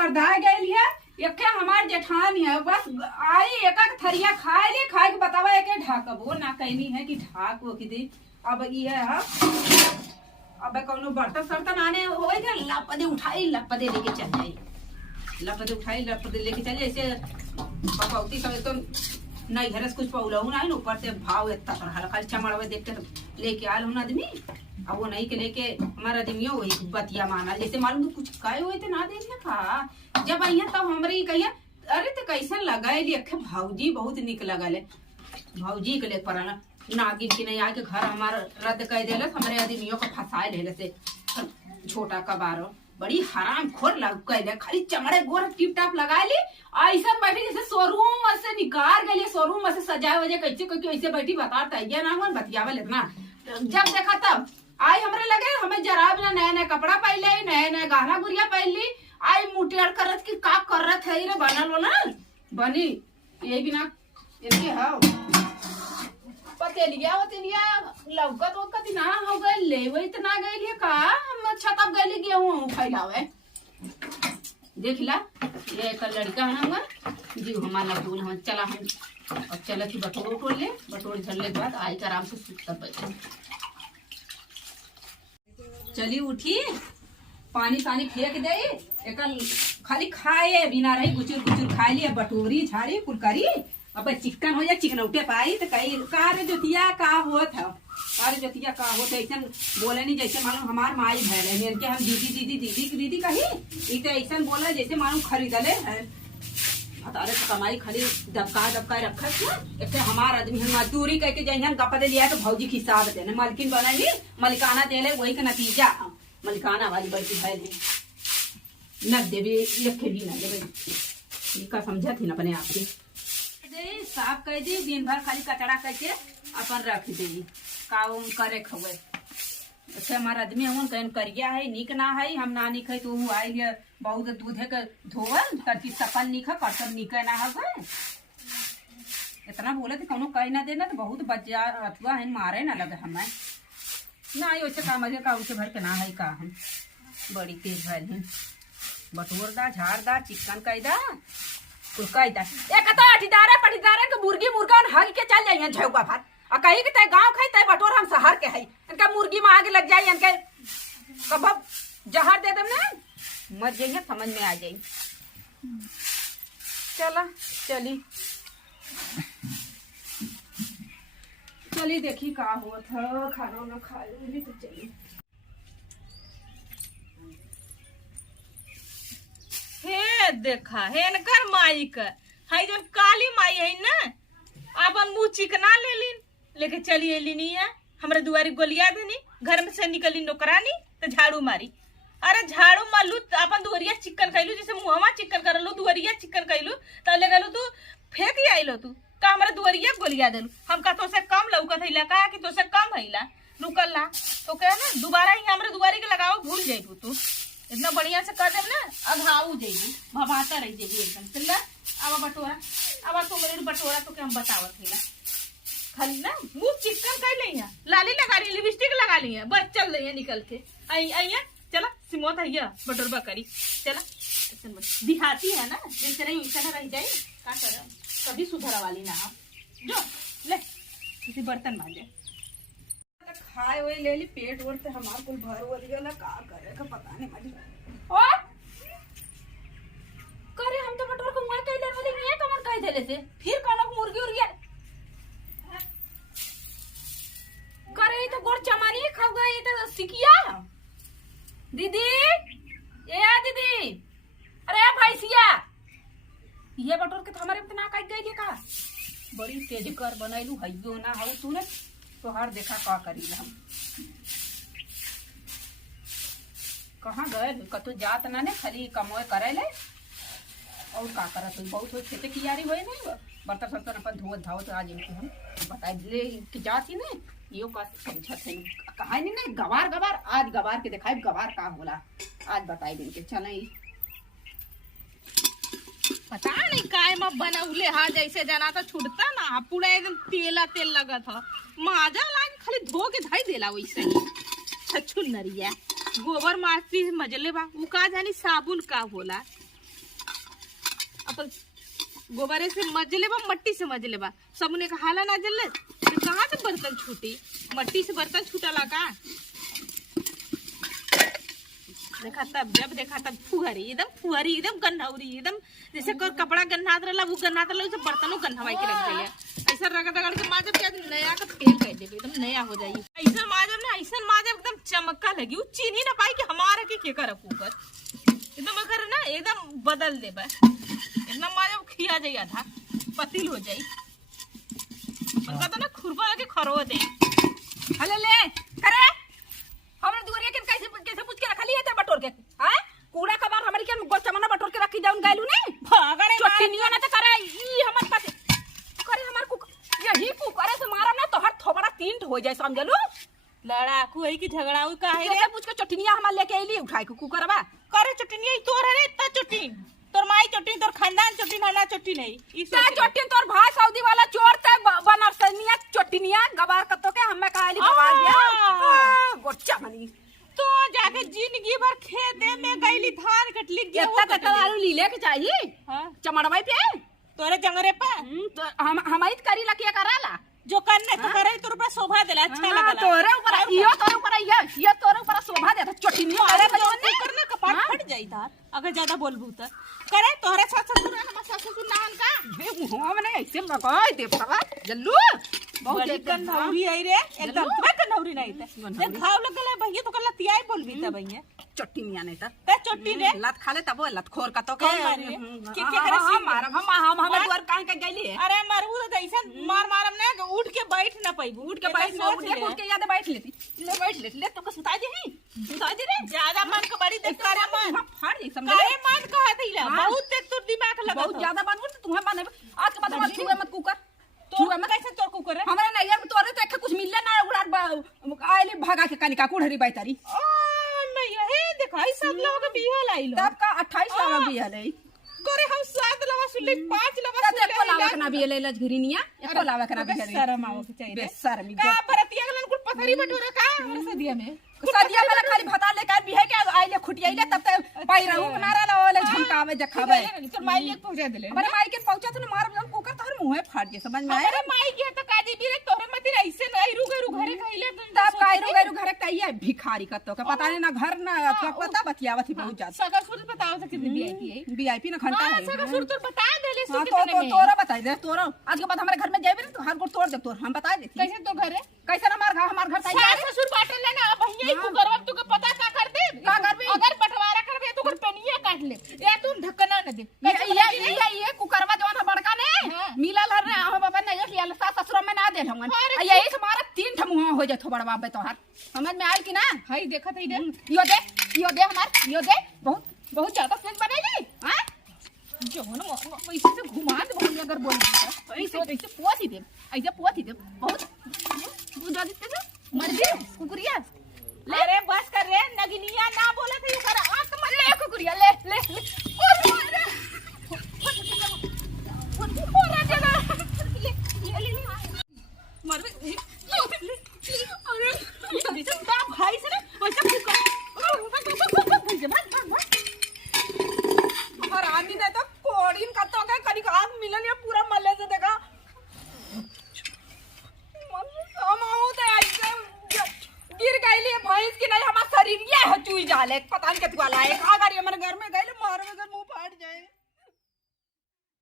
गर्दा गई है। एक हमार जेठानी है बस आई एक थरिया खाए ले खाए के बतावा एक ढाकबो ना कहनी है कि ढाक वो की अब ये है अब कौनो बर्तन सर्तन आने हो लपदे उठाई लपदे लेके चल जाई लपदे उठाई लपदे लेके चल ऐसे पकौती सब तो नहीं हरस कुछ पौलहू ना ऊपर से भाव इतना पर खाली चमड़वे देख के तो लेके आल हूं आदमी अब वो नहीं के लेके हमारा आदमियों वही बतिया माना जैसे मालूम तो कुछ कहे हुए थे ना देखे का जब आई तब हमारी कहिए अरे तो कैसन लगा लिखे भौजी बहुत निक लगल भौजी के ले पराना नागिन की नहीं आके घर हमारा रद्द कर दिल हमारे आदमियों को फंसाए ले से छोटा कबारो बड़ी हराम खोर लग गए खाली चमड़े गोर टिप टाप लगा ली ऐसा बैठी जैसे शोरूम से निकाल गई शोरूम से सजाए वजे कैसे क्योंकि ऐसे बैठी बता ये ना हो बतियावल इतना जब देखा तब आई हमरे लगे हमें जरा बिना नया नया कपड़ा पहले नया नया गहना गुड़िया पहली आई मुटेड़ करत की का करत है रे बनल हो ना बनी यही बिना इनके हां पतेलिया वतेलिया लौकत वकत ना हो गए ले वही इतना गई है का हम छतप गई गेहूं फैलावे देखला ये एक लड़का है ना जी हमारा दून हम चला हम अब चला थी बटोर ले बटोर झलने के बाद आई आराम से सुतता बैठे चली उठी पानी पानी फेंक दे एक खाली खाए बिना रही गुचुर गुचुर खा लिए बटोरी झाड़ी कुलकरी अब चिकन हो जाए चिकन उठे पाई तो कहीं का रे जोतिया का होत है अरे जोतिया का होत है ऐसा बोले नहीं जैसे मालूम हमार माई भैल है के हम दीदी दीदी दीदी दीदी कही तो ऐसा बोला जैसे मालूम खरीदले है अरे तो कमाई खाली दबका रखा एक हमार आदमी हम मजदूरी करके जैन गप दे लिया तो भौजी के हिसाब देने मलकिन बनाई मलिकाना दे वही का नतीजा मलिकाना वाली बड़ी भैल न देवी लिखे भी न देवे का समझा थी न अपने आप की साफ कर दी दिन भर खाली कचड़ा करके अपन रख दी काम करे खवे अच्छा हमारा आदमी हम कहीं करिया है निक ना है हम ना निक है तो आई है बहुत दूध के धोवल करती सकल निक है कटन निक ना है इतना बोले थे कौनो कह ना देना तो बहुत बच्चा अथवा है मारे ना लगे हमें ना वैसे काम का उनके भर के ना है का हम बड़ी तेज भैल है बटोर दा झाड़ दा चिकन कैदा मुर्गी मुर्गा हग के चल जाइए झौका भात और कहीं के गाँव खाई तय बटोर हम शहर के है इनका मुर्गी में आगे लग जाये इनके कब जहर दे दे ना मर जाइए समझ में आ जाये चला चली चली देखी का हुआ था खाना ना खाए तो चली हे देखा हे नकर माई का हाई जो काली माई है ना अपन मुंह चिकना ले लीन लेके चली एली नहीं है हमरे दुआरी गोलिया देनी घर में से निकली नौकरानी तो झाड़ू मारी अरे झाड़ू मारलू अपन दुआरिया चिकन कैलू जैसे मुहवा चिकन करलू दुआरिया चिकन कैलू तो ले गलू तू फेंक ही आइलो तू का हमारे दुआरिया गोलिया देलू हम का तो से कम लौकत हैला का कि तो से कम हैला रुकल ना तो क्या ना दोबारा ही हमरे दुआरी के लगाओ भूल जाइबू तू इतना बढ़िया से कर देब ना अघाऊ जाइए भवाता रह जाइए एकदम चल अब बटोरा अब तो मेरे बटोरा तो क्या हम बतावत है खाली ना मुंह चिकन कर ली है लाली लगा ली लिपस्टिक लगा ली है बस चल रही है निकल के आइया चला सिमोत है बटोरबा करी चला दिहाती है ना जैसे रही वैसे ना रह जाए का कर कभी सुधर वाली ना हम जो ले किसी बर्तन मांजे खाए हुए ले ली पेट ओर से हमार कुल भर हो गया का करे का पता नहीं मजी ओ करे हम तो बटोर को मुंह कैले वाली नहीं है कमर कह देले से फिर कोनो मुर्गी उड़ गया करे तो गोड़ चमारी खा गई तो सिकिया दीदी ए दीदी अरे भैंसिया ये बटोर के हमारे इतना कह गई का बड़ी तेज कर बनैलू हइयो ना हो तू ने तो हर देखा का करी हम कहाँ गए कतो जात ना ने खाली कमोए करे ले और का करत हो बहुत हो खेते की यारी होए नहीं बर्तन सर्तन अपन धोत धावत आज इनको हम बता ले कि जाती ने यो का समझत है कहां नहीं गवार गवार आज गवार के दिखाई गवार का होला आज बताई दिन के चले पता नहीं काय में बनौले हा जैसे जना तो छुटता ना पूरा एकदम तेला तेल लगा था माजा लाग खाली धो के धाई देला वैसे ही छछुल नरिया गोबर माटी मजले बा उ का जानी साबुन का होला अपन गोबरे से मज लेबा, मट्टी से मज लेबा, सबने का हाला ना जल तो कहाँ से बर्तन छूटी? मट्टी से बर्तन छूटला का? देखा तब, जब देखा तब फुहरी एकदम गन्हौरी, एकदम जैसे कोई कपड़ा गन्हात रहला वो गन्हात रहला, वैसे बर्तनों गन्हवाई के रख देले। ऐसा रगड़ रगड़ के माजब के नया का फेल कर देबे, एकदम नया हो जाई। ऐसा माजब ना, ऐसा माजब एकदम चमक्का लगी, वो चीनी ना पाई कि हमारा के कर कुकर एकदम अगर ना एकदम बदल देबे, एकदम माजब खिया जाई, आधा पतिल हो जाई। उनका तो ना खुरपा लगे खरो दे। हले ले करे हमरा दुआरिया के कैसे कैसे पूछ के रखली है ते बटोर के, हां कूड़ा कबार हमरी के गोल चमना बटोर के रखी जाऊन गायलू नहीं भागड़े चटनिया ना त करे ई हमर पास करे हमर कुक यही कुकरे से मारा ना तो हर थोबड़ा तीन हो जाए, समझलू? लड़ाकू है कि झगड़ाऊ का है कैसे पूछ के चटनिया हमरा लेके आइली उठाई के कुकरवा करे चटनी तोर है इतना चटनी, तोर माई चटनी, तोर खानदान चटनी, हमारा चटनी नहीं। ई ता चटनी तोर भाई सऊदी वाला चोर ते बनरसनिया चटनिया गबार कतो के हमें कहली गवार दिया गोच्चा मनी तो जाके जिंदगी भर खेते में गईली, धान कटली, गेहूं कितना कट्टा आलू लीले के चाहिए हां चमड़वाई पे तोरे जंगरे पे तो हम ही करी लकिया कराला जो करने तो करे, तोर ऊपर शोभा देला, अच्छा लगला। तोरे ऊपर इयो तोरे ऊपर ये तोरे ऊपर शोभा देता चटनी अरे करे तो करने कपाट फट जाई तार अगर ज्यादा बोलबू त। करे तोहरे सास ससुर हम सास ससुर नान का बे मुंह में नहीं ऐसे लगाई दे पवा जल्लू बहुत बड़ी कन्हौरी आई रे, एकदम मैं कन्हौरी नहीं त देख घाव लगले भैया तो कल्ला तियाई बोलबी त भैया चटनिया नहीं त ते चट्टी रे लत खा ले तब लत खोर का तो के के करे मार हम द्वार काहे के गइली है अरे मरबू तो ऐसा मार मारम ना उठ के बैठ ना पैबू, उठ के बैठ उठ के याद बैठ लेती ले बैठ ले तो का सुता दे रे ज्यादा मन का बड़ी देख करे मन फाड़ दे समझ करे मन कहा थईला बहुत तेज तोर दिमाग लगा बहुत ज्यादा बनबू तो तुम्हें बने आज के बाद मत छुए मत कुकर तो मैं कैसे तोर को करे हमरा नहीं यार तोरे तो कुछ मिलले ना उड़ार आइली भगा के कनिका कुड़हरी बैतारी ओ मैं यही दिखाई सब लोग बिया लाइलो तब का 28 लाख बिया ले करे हम 7 लवा सुले 5 लवा तब एको लाख ना बिया ले लजघरिनिया एको लाख ना बिया ले शर्म आओ के चाहिए बेशर्मी का परतिया गलन कुल पथरी बटोरे का हमरे सदिया में सदिया वाला खाली भता लेके बिहे के आइले खुटियाइले तब तक पाई रहू नारा लावले झमकावे जखावे तो माई के पहुंचा देले अरे माई के पहुंचा तो मार जब कुकर तोहर मुंहे फाड़ जे समझ में आए अरे माई के तो काजी भी रे तोरे मती ऐसे नहीं रुगरू घरे खइले तब कायरू गैरू घरे कहिए भिखारी कतो का पता नहीं ना घर ना पता बतियावत ही बहुत ज्यादा सगा सुर बताओ तो कितनी वीआईपी है वीआईपी ना घंटा है सगा सुर तो बता देले हां सु तो कितने में तोरा बता दे तोरा आज के बाद हमारे घर में जाबे तो हर को तोड़ दे तोर हम बता देती कैसे तो घरे कैसे ना हमार घर सास ससुर बाटे ले ना भैया को करवा तू के पता का कर दे का करबी अगर बंटवारा करबे तो कर पेनिया काट ले या तू ढक्कना न दे ये कुकरवा जवन बड़का ने मिलल हर हम बाबा ने लिया सास ससुर में ना दे हमन यही से मारा 3 ठमुहा हो जतो बड़वा बे तोहर समझ में आई कि ना हई देखत हई दे यो दे हमार यो दे बहुत बहुत ज्यादा सेंस बनेगी हां जो ना पैसे से घुमा दे बोली अगर बोली तो ऐसे पोत ही दे बहुत बुझा देते ना मर गए कुकुरिया अरे बस कर रे नगिनिया ना बोले थे कर आंख मत ले कुकुरिया ले मर अरे भाई से ना वैसा और आदमी दे तो कोड़ीन का तो कनी आग मिलन या पूरा मले से देखा हम आऊ तो ऐसे गिर गईली भैंस की नहीं हमार शरीर ये हो चुई जाले पता नहीं केतु वाला है अगर ये मेरे घर में